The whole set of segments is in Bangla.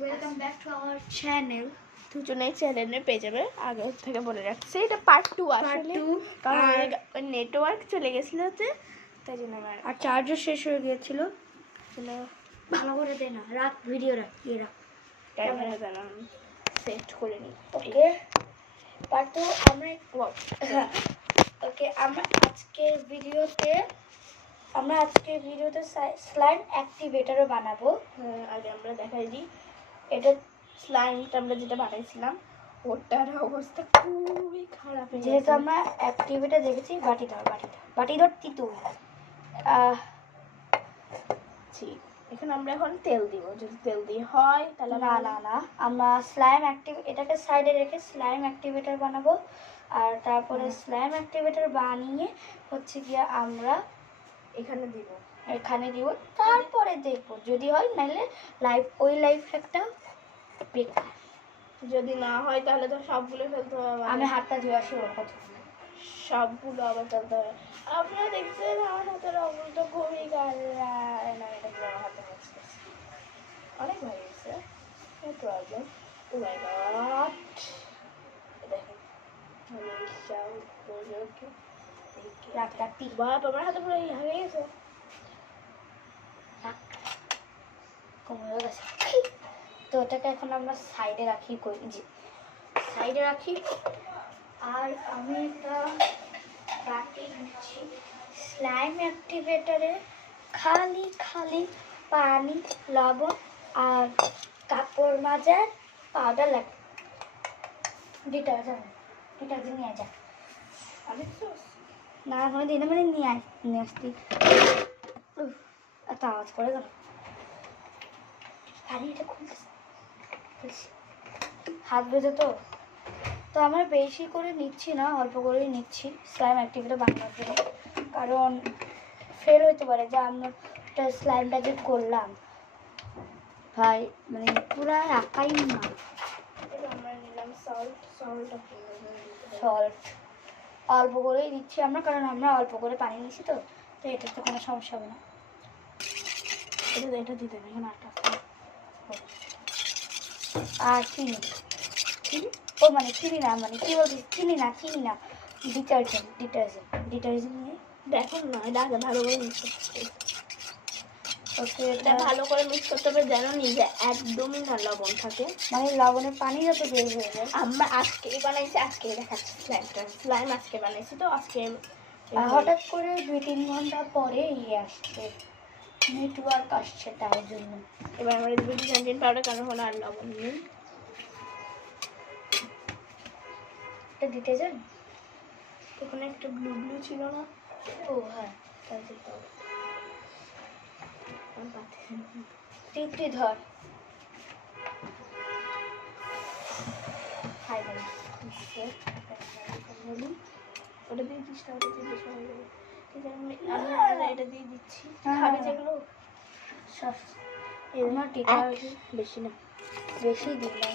Welcome back to our channel. দুজনেই চ্যানেলে পেয়ে যাবে। আগে থেকে বলে রাখছি এটা পার্ট 2 আসলে, কারণ নেটওয়ার্ক চলে গেছিল তাই জন্য আর চার্জার শেষ হয়ে গিয়েছিল। ভালো করে দে না, রাখ ভিডিও রাখ, ক্যামেরা দাঁড়ান সেট করে নিই। ওকে পার্ট 2 আমরা ওকে আমরা আজকের ভিডিওতে স্লাইম অ্যাক্টিভেটরও বানাবো। আগে আমরা দেখাই দিই এটা স্লাইমটা আমরা যেটা বানাইছিলাম ওটার অবস্থা খুবই খারাপ। যেহেতু আমরা অ্যাক্টিভেটর দেখেছি, বাটি ধর তিতুল। এখানে আমরা এখন তেল দিব, যদি তেল দিয়ে হয় তাহলে না আমরা এটাকে সাইডে রেখে স্লাইম অ্যাক্টিভেটর বানাবো। আর তারপরে স্লাইম অ্যাক্টিভেটর বানিয়ে হচ্ছে গিয়ে আমরা এখানে দিব, তারপরে দেখবো যদি হয়, নাহলে লাইভ হ্যাকটা বেকার। যদি না হয় তাহলে তো সবগুলো ফেলতে হবে। আমি হাতটা ধুয়ে আসি, ওর কথা সবগুলো আবার ফেলতে হবে। আপনারা দেখছেন আমার হাতের অবস্থা খুবই অনেক ভালো হয়েছে। প্রবলেম বাপ আমার হাতে পুরো হয়ে গেছে। তো ওটাকে এখন আমরা সাইডে রাখি, আর আমি একটা বাটি নিচ্ছি। স্লাইম অ্যাক্টিভেটরে খালি পানি, লবণ আর কাপড় মাজার পাউডার লাগে। ডিটারজেন্ট নিয়ে যা। না এখন দিনে মানে নিয়ে আসতি। এত আওয়াজ করে গেল। এটা হাত বেঁধে তো আমরা বেশি করে নিচ্ছি না, অল্প করেই নিচ্ছি স্লাইম অ্যাক্টিভেটর বানানোর জন্য। কারণ ফেল হইতে পারে যে আমরা স্লাইমটা যে করলাম ভাই, মানে পুরো একাই না। আমরা নিলাম সল্ট অল্প করেই দিচ্ছি আমরা, কারণ আমরা অল্প করে পানি নিচ্ছি তো এটার তো কোনো সমস্যা হবে না। এটা দিতে হবে এখানে আটা। আর চিনি মানে চিনি না, মানে কি বলছি, চিনি না ডিটারজেন্ট নিয়ে দেখুন না, এটা আগে ভালো করে মিক্স করতে হবে। ওকে, এটা ভালো করে মিক্স করতে হবে, জানো নি যে একদমই না লবণ থাকে, মানে লবণের পানি যাতে বের হয়ে যায়। আমরা আজকেই বানাইছি, আজকেই দেখাচ্ছি স্লাইম আজকে বানাইছি তো আজকে। হঠাৎ করে 2-3 ঘন্টা পরে আসছে, নেটওয়ার্ক আসছে তার জন্য। এবার আমরা দেবো ডিটারজেন্ট পাউডার, কারণ হলো আর লবণ নেই। এটা ডিটারজেন্ট ওখানে একটা ব্লু ছিল না? ও হ্যাঁ, তাই দিতে হবে। টিপটি ধর, ওটা দিয়ে দিস না, ওটা দিয়ে দিস না, ঠিক আছে আমি এটা দিয়ে দিচ্ছি। খাবি যেগুলো বেশি না, বেশি দিলাম,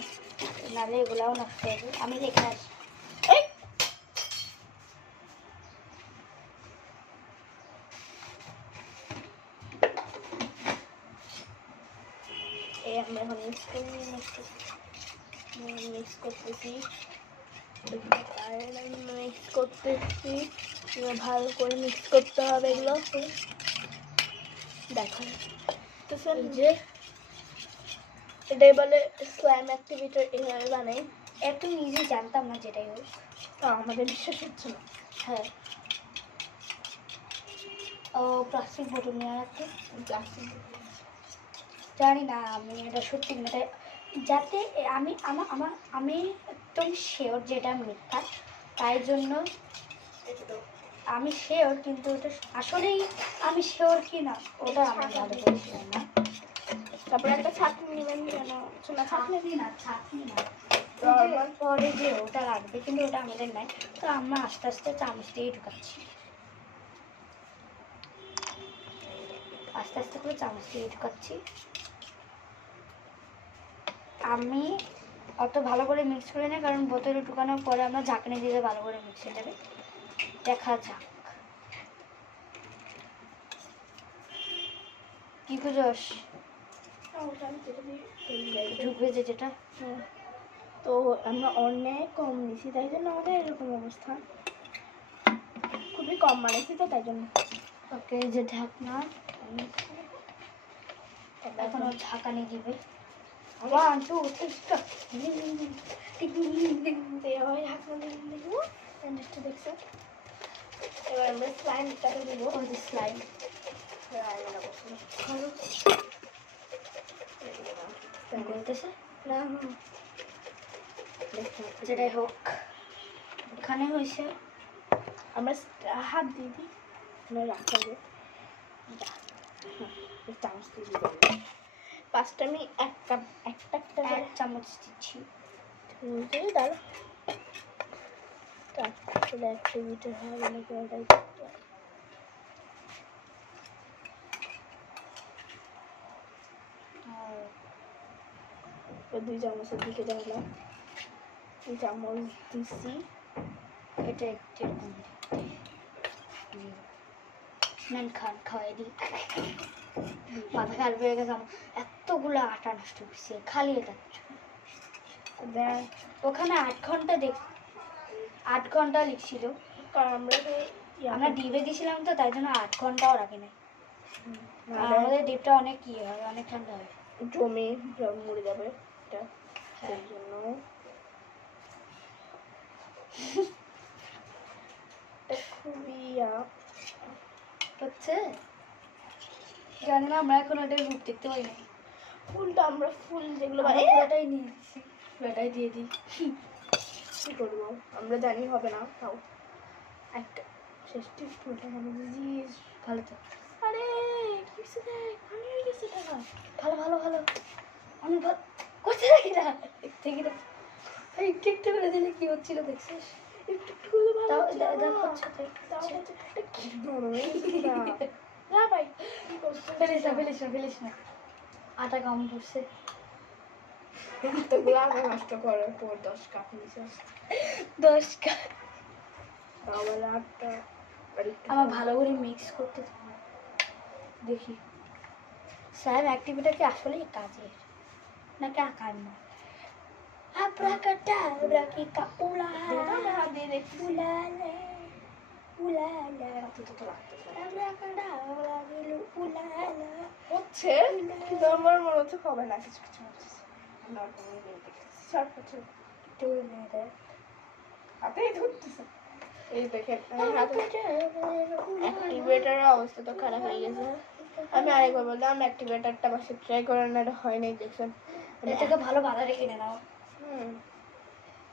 নাহলে এগুলাও নষ্ট হবে। আমি রেখে আসি। আমরা এখন মিক্স করতেছি ভালো করে মিক্স করতে হবে এগুলো। দেখো তো স্যার যে এটাই বলে স্লাইম অ্যাক্টিভেটর, এভাবে বানাই। এত ইজি জানতাম না, যেটাই হোক তো আমাদের বিশ্বাস হচ্ছে না। হ্যাঁ, ও প্লাস্টিক বোতল নিয়ে রাখতে, জানি না আমি এটা সত্যি কিনা, যাতে আমি একদম শিওর যে এটা মিথ্যা, তাই জন্য আমি শিওর, কিন্তু ওটা আসলেই আমি শিওর কি না ওটা আমি ভালো বলছিলাম না। তারপরে একটা ছাঁকনি নেবেন, কেন ছাঁকনি না পরে যে ওটা লাগবে, কিন্তু ওটা আমাদের নাই, তো আমরা আস্তে আস্তে চামচ দিয়ে ঢুকাচ্ছি, আস্তে করে চামচ দিয়ে ঢুকাচ্ছি। আমি অত ভালো করে মিক্স করে নিই, কারণ বোতলে ঢুকানোর পরে আমরা ঝাঁকনি দিলে ভালো করে মিক্স হয়ে যাবে। দেখা যাক কি খুঁজোস। ওটা আমি কেটে দিই তেল দেয় ঢুকবে যে যেটা। হ্যাঁ তো আমরা অনেক কম নিছি তাই জন্য আমাদের এরকম অবস্থা খুবই কম বানিয়েছি তো তাই জন্য ওকে, যে ঢাকনা এখন ও ঢাকানি দিবে। 1 2 3 স্টার্ট। এইভাবে ঢাকনা দিয়ে দেবো স্যান্ডউইচটা দেখছো এবার আমরা স্লাইমটাকে দেবো ওই যে স্লাইম বলতেছে না যেটাই হোক এখানে হয়েছে। আমরা হাত দিয়ে দিই আমরা রাখতে হবে চামচ দিয়ে দিই পাঁচটা আমি এক কাপ একটা 1 চামচ দিচ্ছি। দাঁড়া তারপরে অ্যাক্টিভিটি হবে নাকি ওটাই আর 2 চামচের দিকে দিলাম 2 চামচ দিছি এটা একটু এরকম নেন খান খাওয়াই দিই। মাথা খারাপ হয়ে গেছে আমার, এতগুলো আটা নষ্ট করছে খালি এটা। দেখ ওখানে 8 ঘন্টা 8 ঘন্টা লিখছিল, কারণ আমরা তো আমরা ডিবে দিয়েছিলাম তো তাই জন্য 8 ঘন্টাও রাখি নাই। আর আমাদের ডিপটা অনেক হয়, অনেক ঠান্ডা হয়। জমে মরে যাবে এটা সেই জন্য খুবই হচ্ছে জানি না, আমরা এখন ওটার রূপ দেখতে পাই না। ফুলটা আমরা ফুল যেগুলো পুরোটাই নিয়ে এসেছি, পুরোটাই দিয়ে দিই। কি করবো আমরা জানি হবে না তাও একটা ষষ্ঠী ফুলটা মানে দিস ভালো তো, আরে কিছু দেখ আমি হয়ে গেছে টাকা ভালো ভালো ভালো আমি কোথায় রাখি না দেখি না। একটু একটু করে দিলে কি হচ্ছিল দেখছিস? একটু একটু করে ভালো তাও হচ্ছে না। দেখ হচ্ছে তাও হচ্ছে এটা কি নরমই না ভাই কি করছিস ফেলিস না আটা কম পড়ছে। এতগুলো আগে নষ্ট করার পর 10 কাপ নিয়েছে 10 কাপ তাহলে আটটা আর একটু আমার ভালো করে মিক্স করতে হবে। দেখি স্যার অ্যাক্টিভিটা কি আসলেই কাজের নাকি আকার না? Abracadabra, kika ulala, ulala, ulala. Abracadabra, ulala. হচ্ছে কিন্তু আমার মনে হচ্ছে হবে না কিছু কিছু হচ্ছে হাতেই ধরতেছে এই দেখেন অ্যাক্টিভেটারের অবস্থা তো খারাপ হয়ে গেছে আমি আরেকবার বললাম অ্যাক্টিভেটারটা বাসে ট্রাই করার না এটা হয় নাই দেখছেন এর থেকে ভালো বাজারে কিনে নাও।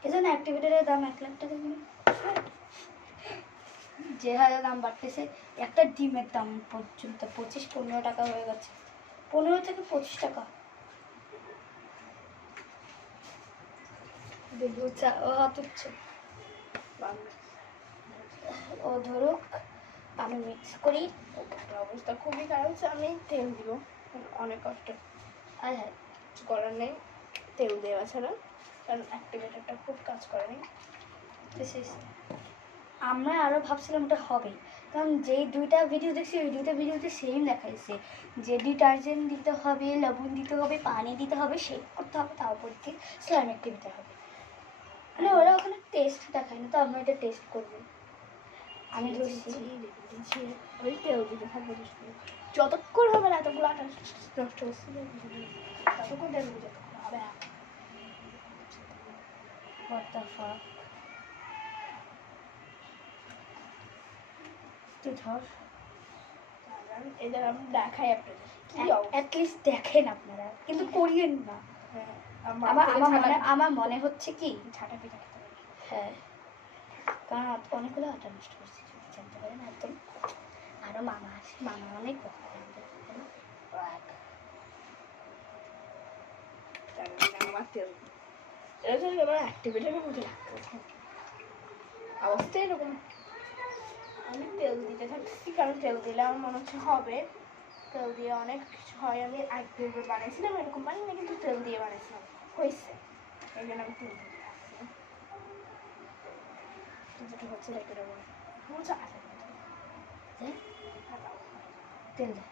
এজন্য অ্যাক্টিভিটারের দাম 1 লাখ টাকা কিনে যে হারে দাম বাড়তেছে, একটা ডিমের দাম পর্যন্ত 25-15 টাকা হয়ে গেছে, 15 থেকে 25 টাকা। ও হাত উঠছে, ও ধরুক আমি মিক্স করি। অবস্থা খুবই খারাপ হচ্ছে আমি তেল দিব অনেক কষ্ট আর হ্যাঁ কিছু করার নেই তেল দেওয়া ছাড়া কারণ অ্যাক্টিভেটারটা খুব কাজ করে নি আমরা আরও ভাবছিলাম এটা হবে, কারণ যেই 2টা ভিডিও দেখছি ওই 2টা ভিডিওতে সেম দেখাইছে যে ডিটারজেন্ট দিতে হবে, লবণ দিতে হবে, পানি দিতে হবে, শেক করতে হবে, তারপর দিয়ে স্লাইম অ্যাক্টিভিটি হবে। মানে ওরা ওখানে টেস্ট দেখায় না, তো আমরা এটা টেস্ট করবো। আমি ধরছি ওই তেল দিতে থাকবো যতক্ষণ হবে না এতগুলো আটা নষ্ট হচ্ছে ততক্ষণ তেল দিতে হবে না What the fuck? তুই ধর, এদের আমি দেখাই আপনাদের অ্যাটলিস্ট দেখেন আপনারা, কিন্তু করিয়েন না। হ্যাঁ আমার মনে হচ্ছে কি ছাটা পিঠা খেতে হবে হ্যাঁ, কারণ অনেকগুলো আটা নষ্ট করছি জানতে পারেন একদম। আরও মামা আছে, মামা অনেক কথা আমার তেল এরকম আমার অ্যাক্টিভিটির মধ্যে লাগতে অবস্থা এরকম আমি তেল দিতে থাকছি কারণ তেল দিলে আমার মনে হচ্ছে হবে তেল দিয়ে অনেক কিছু হয় আমি আগে বানিয়েছিলাম এরকম বানিয়ে না কিন্তু তেল দিয়ে বানিয়েছিলাম হয়েছে এই জন্য আমি তেল দিয়ে রাখছিলাম যেটা হচ্ছে দেখে দেবো হচ্ছে হ্যাঁ তেল দে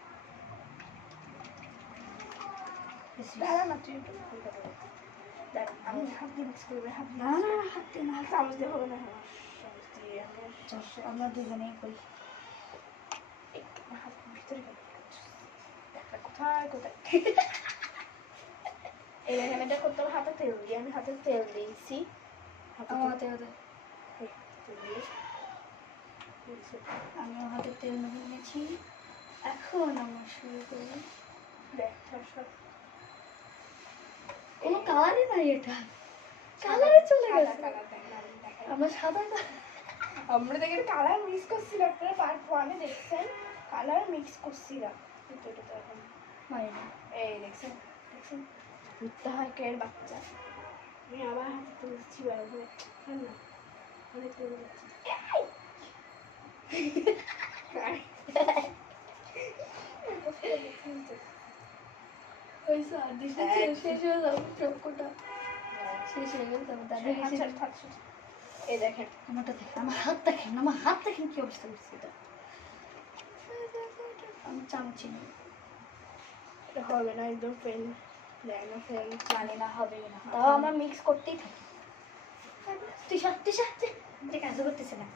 দাঁড়া না, তুই একটু কথা বল। দেখ, আমি হাত দিয়ে মিক্স করবো, হাত দিয়ে না না না, হাত দিয়ে না, চামচ দিয়ে হবে না, হ্যাঁ চামচ দিয়ে আমরা দুজনেই করি। হাত ভিতরে গেল, দেখা কোথায় কোথায়। এই দেখেন, এটা করতে হবে হাতে তেল দিয়ে। আমি হাতে তেল দিয়েছি, হাতে আমার হাতে হাতে তেল দিয়ে আমিও হাতে তেল মেখে নিয়েছি। এখন আমরা শুরু করি। দেখ সব সব কোনো কালারই নাই, এটা কালারে চলে গেছে। কালার দেখ না, আমি দেখাই। আমরা সাদা আমরা দেখেন কালার মিক্স করছিলাম, আপনারা পার্ট 1 এ দেখছেন কালার মিক্স করছিলাম, কিন্তু এটা তো এখন হয় না। এই দেখছেন দেখছেন মিথ্যাহাকের বাচ্চা। আমি আবার হাতে তুলছি বার করে, হ্যাঁ না অনেক তেল দিচ্ছি। হয়েছে আর দিশে শেষ হয়ে যাবে, চক্করটা শেষ হয়ে গেল। তবে দাদা এই দেখেন আমারটা দেখেন, আমার হাত দেখেন, আমার হাত দেখেন কি অবস্থা করছে এটা। আমি চামচি নেই, এটা হবে না, একদম ফেল দেয় না, ফেল জানি না হবে না, তাও আমরা মিক্স করতেই থাকি। তুই সত্যি সত্যি এটা কাজ করতেছে না।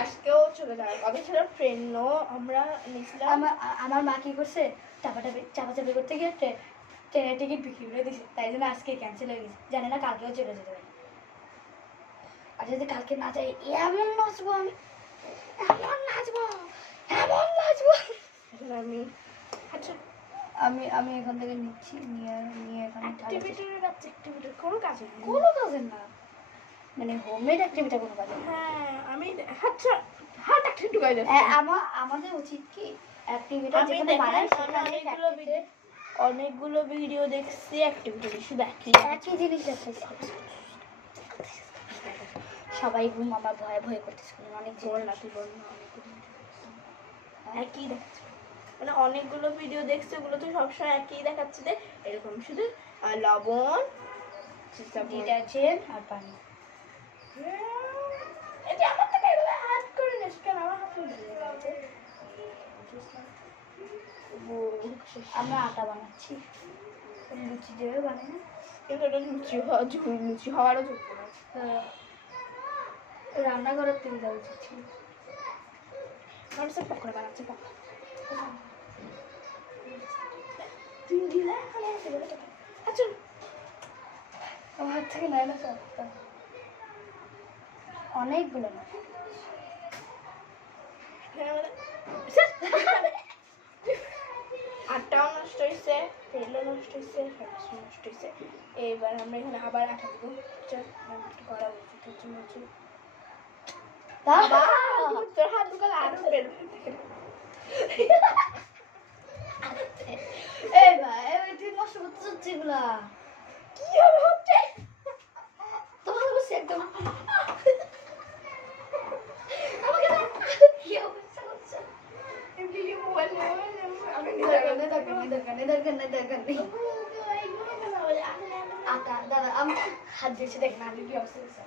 আজকেও চলে যাবে, কবে ছিল ট্রেনও আমরা নিয়েছিলাম। আমার মা কি করছে, চাপাচাপি করতে গিয়ে ট্রেনের টিকিট বিক্রি করে দিয়েছে, তাই জন্য আজকে ক্যান্সেল হয়ে গেছে। জানি না কালকেও চলে যেতে পারি। আর যদি কালকে না যাই, এমন নাচবো আমি, এমন নাচবো, এমন নাচবো। এখন আমি আচ্ছা আমি আমি এখান থেকে নিচ্ছি, নিয়ে নিয়ে এখানে অ্যাক্টিভিটির বাচ্চা, অ্যাক্টিভিটির কোনো কাজে নেই। কোনো কাজের না, মানে হোমমেড অ্যাক্টিভিটি কোনো কাজের না। হ্যাঁ আমি আচ্ছা হাত একটা ঢুকাই যাচ্ছে। আমাদের উচিত কি অ্যাক্টিভিটি আমি যেখানে বানাই দেখেন, সেখানে অনেকগুলো ভিডিও দেখছি অ্যাক্টিভিটি, শুধু একই জিনিস দেখতেছি। সবাই ঘুম, আমার ভয়ে ভয়ে করতেছে, অনেক বল না, তুই বল না। একই দেখাচ্ছে, মানে অনেকগুলো ভিডিও দেখছি, ওগুলো তো সবসময় একই দেখাচ্ছে যে এরকম শুধু লবণ, ডিটারজেন্ট আর পানি। এটা আমার থেকে এভাবে হাত করে নিস কেন, আমার হাত করে আমরা আটা বানাচ্ছি, লুচি যেভাবে বানাই না, কিন্তু এটা লুচি হওয়ারও যোগ্য না। রান্নাঘরের তেল দেওয়া উচিত ছিল। আমার সব পকোড়া বানাচ্ছে, পকোড়া তুই দিলে আচ্ছা আমার হাত থেকে নেয় না সবটা, অনেকগুলো না। আটাও নষ্ট হয়েছে, তেলও নষ্ট হয়েছে, সব কিছু নষ্ট হয়েছে। এইবার আমরা এখানে আবার আটা দিব, করা উচিত হচ্ছে মজু। তোর হাত ঢুকালে আরো বের এই ভাই, তুই নষ্ট করতে চাচ্ছিস এগুলা, কি হবে হচ্ছে তোমার বসে একদম কি অবস্থা করছে। এমনি মোবাইল আমি আটা দাদা, আমি হাত দিয়েছি, দেখেন আমি কি অবস্থা করছে।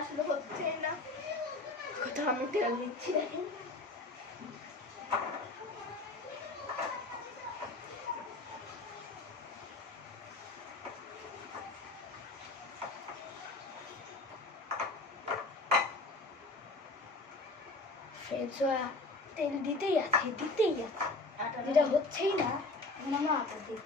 আসলে হচ্ছে না, কোথাও আমি তেল দিচ্ছি দেখেন। তেল দিতেই আছে, যেটা হচ্ছেই না, এখন আমরা আটা দিই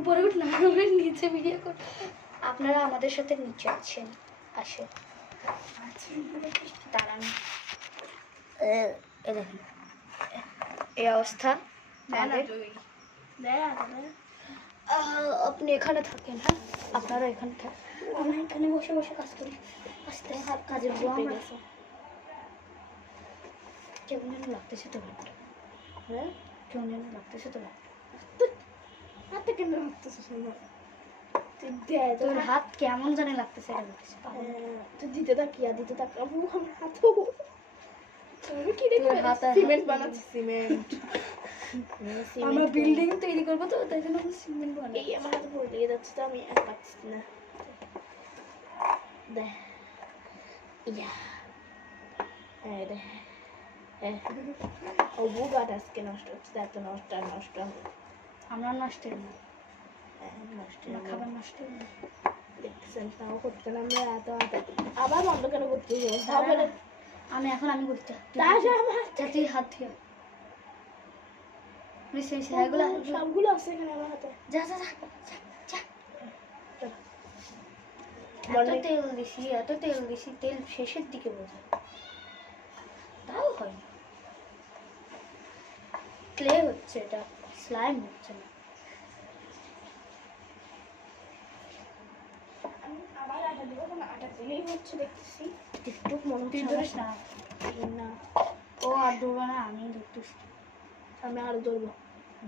উপরে উঠলাম, নিচে ভিডিও কর। আপনারা আমাদের সাথে নিচে আছেন, আসে দাঁড়ান। দেখেন এই অবস্থা। আপনি এখানে থাকেন, হ্যাঁ আপনারা এখানে থাকেন, আমরা এখানে বসে বসে কাজ করি। আস্তে কাজের কেমন যেন লাগতেছে তো ভাতটা, হ্যাঁ কেমন যেন লাগতেছে তো ভাত। হাতে কেন লাগতেছে সুন্দর, তুই দে তোর হাত কেমন জানি লাগতেছে এটা বলতেছে তুই দিতে থাক ইয়া দিতে থাক আবু আমার হাতও আমি কি রে তোর হাত আর সিমেন্ট হাত বানাচ্ছি সিমেন্ট আমরা বিল্ডিং তৈরি করবো তো তাই জন্য আমরা সিমেন্ট বানাই এই আমার হাতে পড়ে লেগে যাচ্ছে তো আমি আর পাচ্ছি না দে ইয়া এই দে ও বুগাট আজকে নষ্ট হচ্ছে এত নষ্ট আর নষ্ট আমরা নষ্ট হই না নষ্ট আমরা খাবার নষ্ট হই না দেখছেন তাও করতে না আমরা এত আবার বন্ধ কেন করতে হবে না আমি এখন আমি করতে তাই আমার তুই হাত দিয়ে সেগুলো সবগুলো আছে এখানে আমার হাতে যা যা যা যা এত তেল দিছি তেল শেষের দিকে বোঝা তাও হয় না ক্লে হচ্ছে এটা স্লাইম হচ্ছে না আবার আটা দিব কোনো আটা দিলেই হচ্ছে দেখতেছি একটু মনে তুই হচ্ছে ধরিস না না ও আর ধরবো না আমি ধরতেছি আমি আরো ধরবো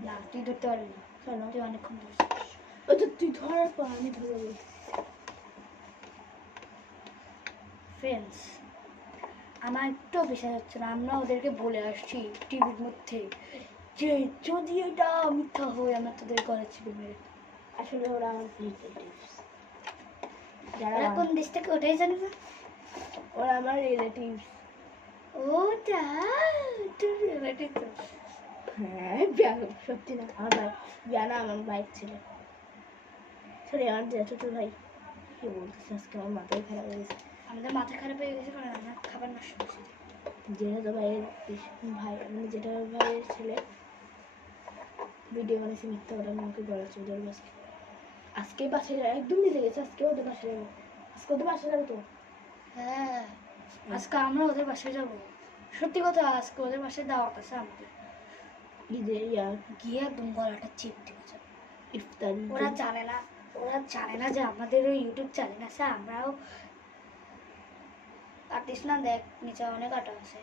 না তুই ধরতে পারবি না কেন তুই অনেকক্ষণ ধরছিস ওই তো তুই ধরার পর আমি ধরবো বলতেছি ফ্রেন্ডস আমার একটু বিশ্বাস হচ্ছে না আমরা ওদেরকে বলে আসছি টিভির মধ্যে যে যদি এটা মিথ্যা হয় আমরা তোদের ঘরে ছিপে মেরে আসলে ওরা আমার রিলেটিভস যারা ওরা কোন দেশ থেকে ওটাই জানি না ওরা আমার রিলেটিভস ওটা তোর relative তো। হ্যাঁ সত্যি না আমার ভাই জানা আমার বাইক ছিল সরি আমার ছোটো ভাই কি বলতেছে আজকে আমার মাথায় খারাপ হয়ে গেছে আমাদের মাথা খারাপ হয়ে গেছে কারণ আমরা খাবার নষ্ট করছি যেটা তো ভাইয়ের ভাই মানে যেটা ভাইয়ের ছেলে ভিডিও বানিয়েছে মিথ্যা ওটা আমাকে বলেছে ওদের বাসে আজকে বাসে একদম মিলে গেছে আজকে ওদের বাসে যাবো আজকে ওদের বাসে যাবো তো হ্যাঁ আজকে আমরা ওদের বাসায় যাব সত্যি কথা আজকে ওদের বাসায় দাওয়াত আছে আমাদের ঈদে ইয়া গিয়ে একদম গলাটা চিপ দিয়ে যাবো ইফতারি ওরা জানে না যে আমাদের ওই ইউটিউব চ্যানেল আছে আমরাও কাটিস না দেখ নিচে অনেক আটা আছে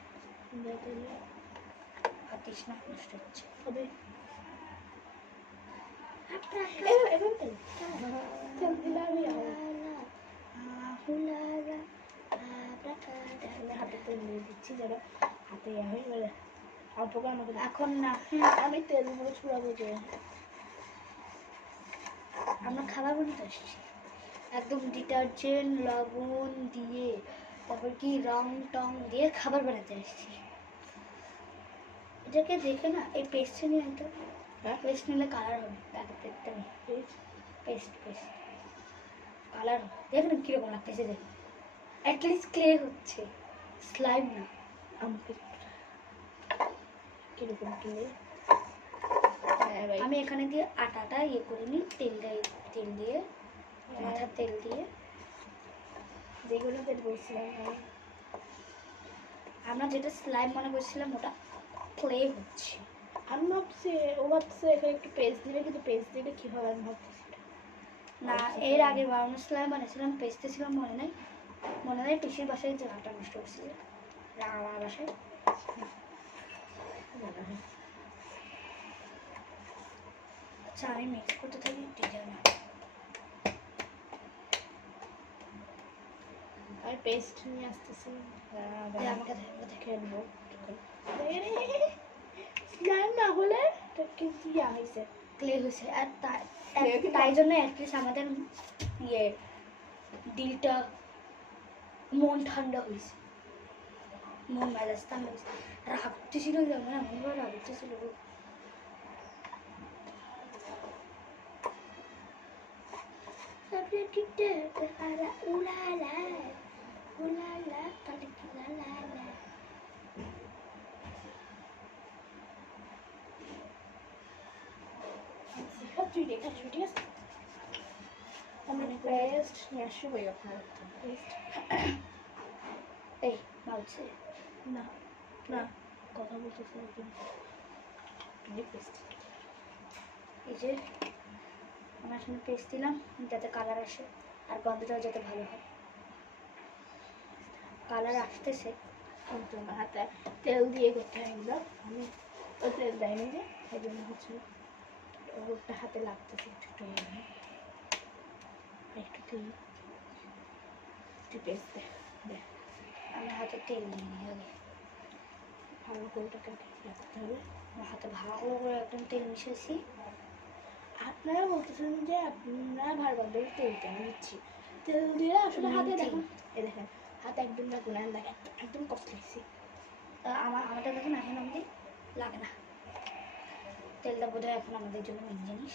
কাটিস না নষ্ট হচ্ছে হবে এখন তেল দিলে আমি হাতে তেল দিয়ে দিচ্ছি যেন হাতে ইয়া হয়ে গেলে অল্প করে আমাকে এখন না আমি তেলগুলো ছুড়াবো যে আমরা খাবার বানাতে আসছি একদম ডিটারজেন্ট লবণ দিয়ে তারপর কি রং টং দিয়ে খাবার বানাতে আসছি এটাকে দেখে না এই পেস্ট নিয়ে একটা হ্যাঁ পেস্ট নিলে কালার হবে দেখতে নেই পেস্ট কালার দেখ না কীরকম লাগতেছে দেখ অ্যাটলিস্ট ক্লে হচ্ছে স্লাইম না আমাকে কিরকম কিনে আমি এখানে দিয়ে আটাটা ইয়ে করে নিই তেল দিয়ে মাথার তেল দিয়ে যেগুলো তেল বলছিলাম আমরা যেটা স্লাইম মনে করছিলাম ওটা ক্লে হচ্ছে আমি ভাবছি ও ভাবছে এখানে একটু পেস্ট দিলে কিন্তু পেস্ট দিলে কি হবে আমি ভাবতেছি না এর আগে বানানো স্লাইম বানিয়েছিলাম পেস্টে ছিলাম মনে নেই পিসির বাসায় যে আটা নষ্ট করছিল আমার বাসায় আচ্ছা আমি মিক্স করতে থাকি ডিজাইন আমি পেস্ট নিয়ে আসতেছি আমাকে খেলবো স্লাইম না হলে তো কিন্তু ইয়া হয়েছে ক্লে হয়েছে আর তাই জন্য অ্যাটলিস্ট আমাদের ইয়ে দিলটা মন ঠান্ডা হয়েছে মন মেজাজ ঠান্ডা হয়েছে রাগ উঠতেছিল যেমন এমনভাবে রাগ উঠতেছিল তুই দেখা ছুটি আছে আমি পেস্ট নিয়ে আসবো আপনার পেস্ট এই মালছে না না কথা বলতেছি পেস্ট এই যে আমার সামনে পেস্ট দিলাম যাতে কালার আসে আর গন্ধটাও যাতে ভালো হয় কালার আসতেছে কিন্তু আমার হাতে তেল দিয়ে করতে হয় এগুলো আমি ও তেল দেয়নি যে এই জন্য হচ্ছে ওটা হাতে লাগতেছে একটু একটু তেল পেস্ট দে আমি হাতে তেল নিয়ে আগে ভালো করে ওটাকে রাখতে হবে। আমার হাতে ভালো করে একদম তেল মিশিয়েছি। আপনারা বলতেছেন যে আপনারা ভালো তেল কেন দিচ্ছি, তেল দিয়ে আসলে হাতে দেখুন, দেখেন হাতে একদম লাগুন, দেখেন একদম কষ্ট লাগছে। আমারটা দেখুন এখন আমাদের লাগে না, তেলটা বোধ হয় এখন আমাদের জন্য মেন জিনিস।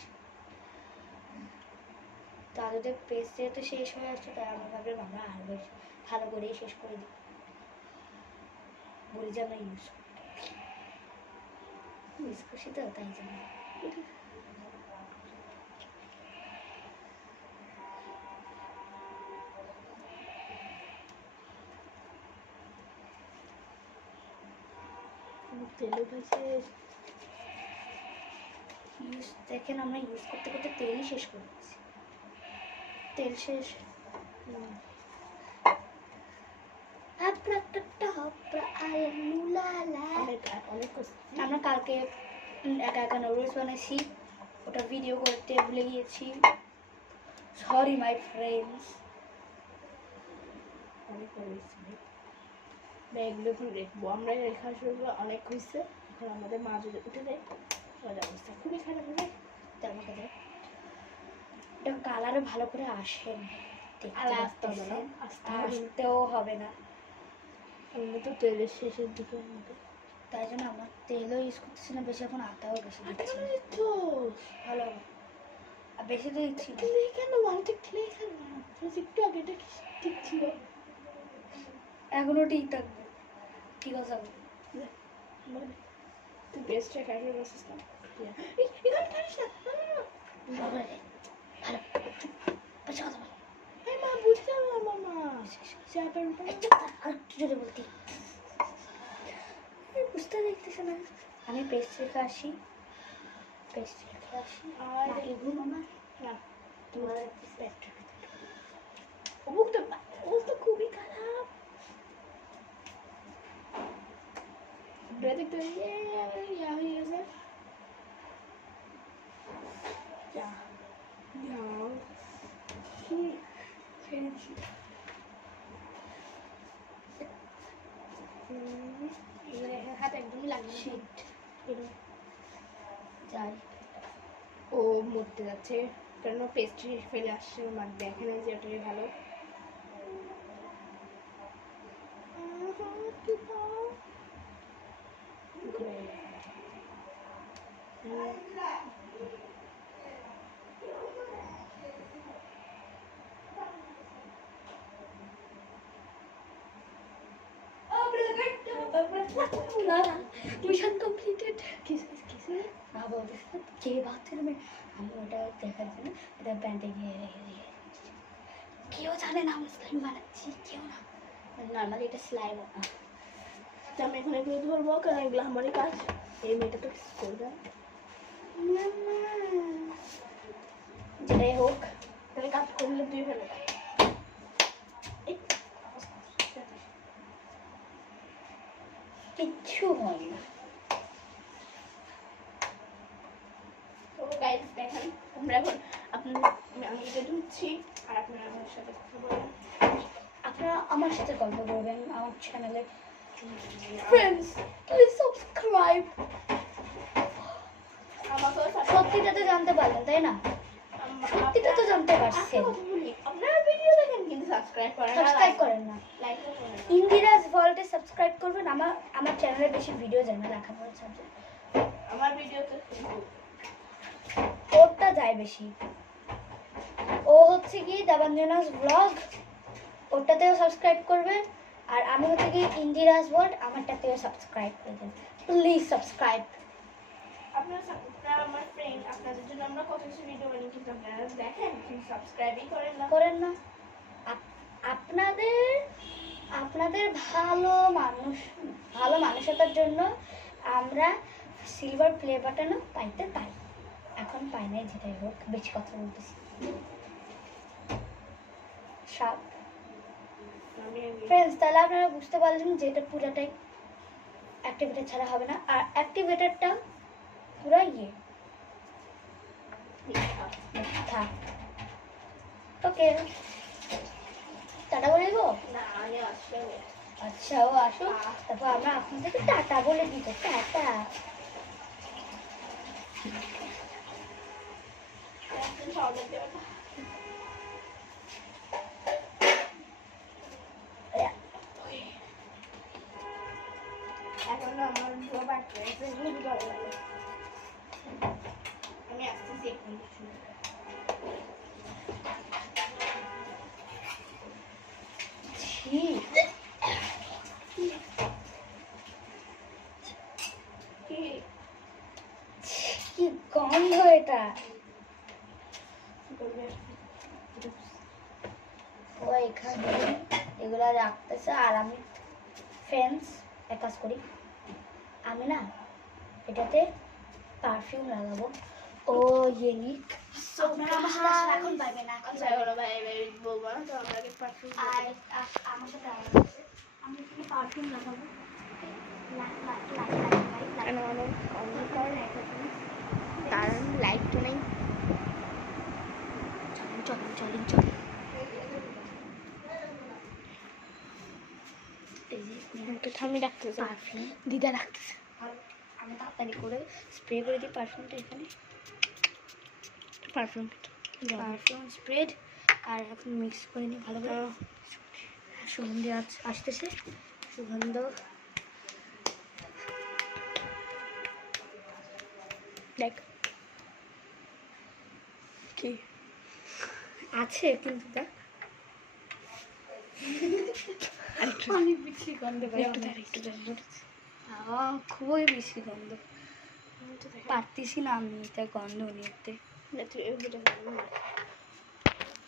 তাদের পেস্ট যেহেতু শেষ হয়ে আসছে তাই আমরা ভাবলাম আমরা আরও বেশি ভালো করেই শেষ করে দিই, বলি যে আমরা ইউজ করছি তো তাই জন্য। তেলও পাইছে দেখেন আমরা ইউজ করতে করতে তেলই শেষ করে দিচ্ছি, তেল শেষ। আমরা কালকে একা একা নুডলস বানাইছি, ওটা ভিডিও করতে ভুলে গিয়েছি, সরি মাই ফ্রেন্ডস। অনেক হয়েছে ব্যাগগুলো এখন রেখবো, আমরা রেখা শুরু অনেক হয়েছে। এখন আমাদের মা যদি উঠে দেয় তাহলে অবস্থা খুবই খারাপ হবে। তেমন কথা এটা কালারও ভালো করে আসে না, আসতেও হবে না, আমরা তো তেলের শেষের দিকে তাই জন্য আমরা তেলও ইউজ করতেছি না বেশি, এখন আটাও বেশি দিচ্ছি না। ভালো হবে আর বেশি তো দিচ্ছি না। কেন বাড়িতে খেলে খান না, একটু আগে এটা ঠিক ছিল, এখনো ঠিক থাকবে, ঠিক আছে। তুই বেস্টটা খাইয়ে বসিস না, এখানে খাইস না, ভালো বেশি কথা বল। মা বুঝে যাবে আমার মা চাপের উপরে আর একটু জোরে বলতি, বুঝতে দেখতেছে না। আমি পেস্ট রেখে আসি, পেস্ট রেখে আসি আর নাকি ঘুম আমার না তোমার পেট ও তো খুবই খারাপ। দেখতে ইয়া হয়ে গেছে হাত একদমই লাগছে শীত যাই। ও মরতে যাচ্ছে কারণ পেস্ট্রি ফেলে আসছে, মার দেখে না যে ওটাই ভালো। Mission completed. কিসে যে বাথরুমে আমি ওটা দেখার জন্য এটা প্যান্টে গিয়ে রেখে দিয়ে কেউ জানে না আমি স্লাইম বানাচ্ছি, কেউ না, নর্মালি এটা স্লাইম। আমি এখন এগুলো ধরবো কারণ এগুলো আমারই কাজ, এই মেয়েটা তো কিছু করবে না। যেটাই হোক তাহলে কাজ করলে তুই ফেলে দেয় কিচ্ছু হয় না। তো গাইস দেখেন আমরা এখন আমি এটা ধুচ্ছি আর আপনারা আমার সাথে কথা বলবেন, আপনারা আমার সাথে গল্প করবেন আমার চ্যানেলে। Friends please subscribe. আমাকেও সত্যিটা তো জানতে পারলেন তাই না, সত্যিটা তো জানতে পারছেন। আপনারা ভিডিও দেখেন কিন্তু সাবস্ক্রাইব করেন না, সাবস্ক্রাইব করেন না। লাইকও করেন। ইন্দিরাজ ওয়ার্ল্ডে সাবস্ক্রাইব করবেন। আমার চ্যানেলে বেশি ভিডিও যায় না লেখাপড়ার সাবজেক্ট, আমার ভিডিওতে ওরটা যায় বেশি। ও হচ্ছে কি দেবাঞ্জনাস ব্লগ, ওটাতেও সাবস্ক্রাইব করবেন। আর আমি হচ্ছে কি ইন্দিরাজ ওয়ার্ল্ড, আমারটাতেও সাবস্ক্রাইব করবেন। Please subscribe. আপনারা আমার ফ্রেন্ড, আপনাদের জন্য আমরা কত কিছু ভিডিও বানাই কিন্তু আপনারা দেখেন কিন্তু সাবস্ক্রাইবই করেন না। করেন না। আপনাদের ভালো মানুষতার জন্য আমরা সিলভার প্লে বাটনও পাইতে পারি, এখন পাই নাই, যেটাই হোক বেশি কথা বলতেছি। ফ্রেন্ডস তাহলে আপনারা বুঝতে পারলেন যে এটা পুরোটাই অ্যাক্টিভেটর ছাড়া হবে না, আর অ্যাক্টিভেটরটা পুরো মিথ্যা। ওকে, টাটা বলে দেবো। না আগে আসবে আচ্ছা, ও আসো, তারপর আমরা এখন থেকে টাটা বলে দিত। টাটা। একদিন পাউডার দেবে না। এখন আমার পুরো বাচ্চা খুবই ভালো লাগে। আমি আসতেছি এখন কিছু। ছি, কি গন্ধ এটা। ও এখানে এগুলা রাখতেছে, আর আমি ফ্রেন্ডস এক কাজ করি, আমি না এটাতে পারফিউম লাগাবো। ও ইউনিক। আপনারা আমার সাথে আসলে এখন পাইবে না, এখন ভাই ভাই বলবো না তো আমরা আগে পারফিউম আর আমার সাথে আমি এখানে পারফিউম লাগাবো। তার লাইট তো নেই। চলেন চলেন চলেন। এই যে আমি রাখতেছি, পারফিউম দিদা রাখতেছে। আর আমি তাড়াতাড়ি করে স্প্রে করে দিই পারফিউমটা এখানে। পারফিউম পারফিউম স্প্রেড, আর এখন মিক্স করে নিই ভালো করে। সুগন্ধি আসতেছে, সুগন্ধ। দেখ কি আছে কিন্তু দেখ আরেকটু অনেক বেশি গন্ধ পাই, একটু অনেক দেখ, একটু দেখ। খুবই বেশি গন্ধ, পারতেছি না আমি এটা গন্ধ নিতে।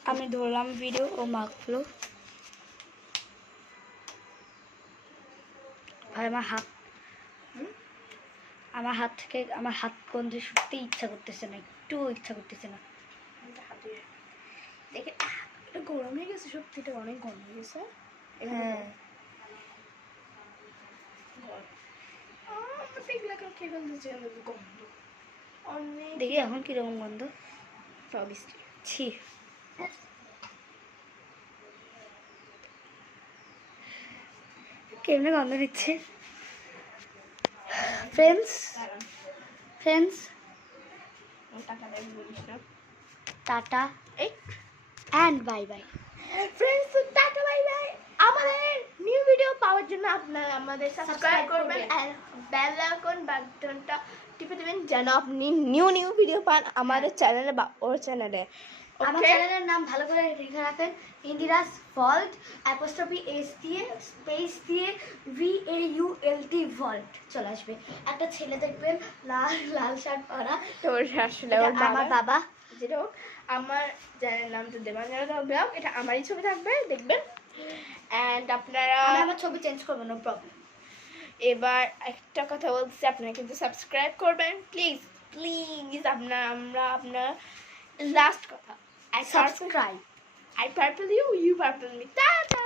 আমি ধরলাম ভিডিও, ও মাখলো। ভাই আমার হাত থেকে আমার হাত গন্ধে শুকতে ইচ্ছা করতেছে না, একটু ইচ্ছা করতেছে না। দেখে এটা গরম হয়ে গেছে, সত্যিটা অনেক গরম হয়ে গেছে। হ্যাঁ, দেখি এখন কিরকম গন্ধ। ছি, কেমনে গন্ধ দিচ্ছে। Friends tata and bye bye. Friends tata bye bye. আমাদের নিউ ভিডিও পাওয়ার জন্য আপনারা আমাদের সাবস্ক্রাইব করবেন আর বেল আইকন বাটনটা টিপে দিবেন যেন আপনি নিউ ভিডিও পান আমাদের চ্যানেলে বা ওর চ্যানেলে। আমার চ্যানেলের নাম ভালো করে লিখে রাখেন, ইন্দিরাস ভল্ট, অ্যাপোস্ট্রফি এস দিয়ে স্পেস দিয়ে VAULT ভল্ট চলে আসবে। একটা ছেলে দেখবেন লাল লাল শার্ট পরা, তোর আসলে এটা ওর আমার বাবা। যেটা হোক, আমার চ্যানেলের নাম তো দেবাঞ্জনা ব্লগ, এটা আমারই ছবি থাকবে দেখবেন। অ্যান্ড আপনারা আমি আমার ছবি চেঞ্জ করবো, নো প্রবলেম। এবার একটা কথা বলছি, আপনারা কিন্তু সাবস্ক্রাইব করবেন প্লিজ প্লিজ। আপনার লাস্ট কথা, subscribe. I purple you, you purple me. Ta-ta!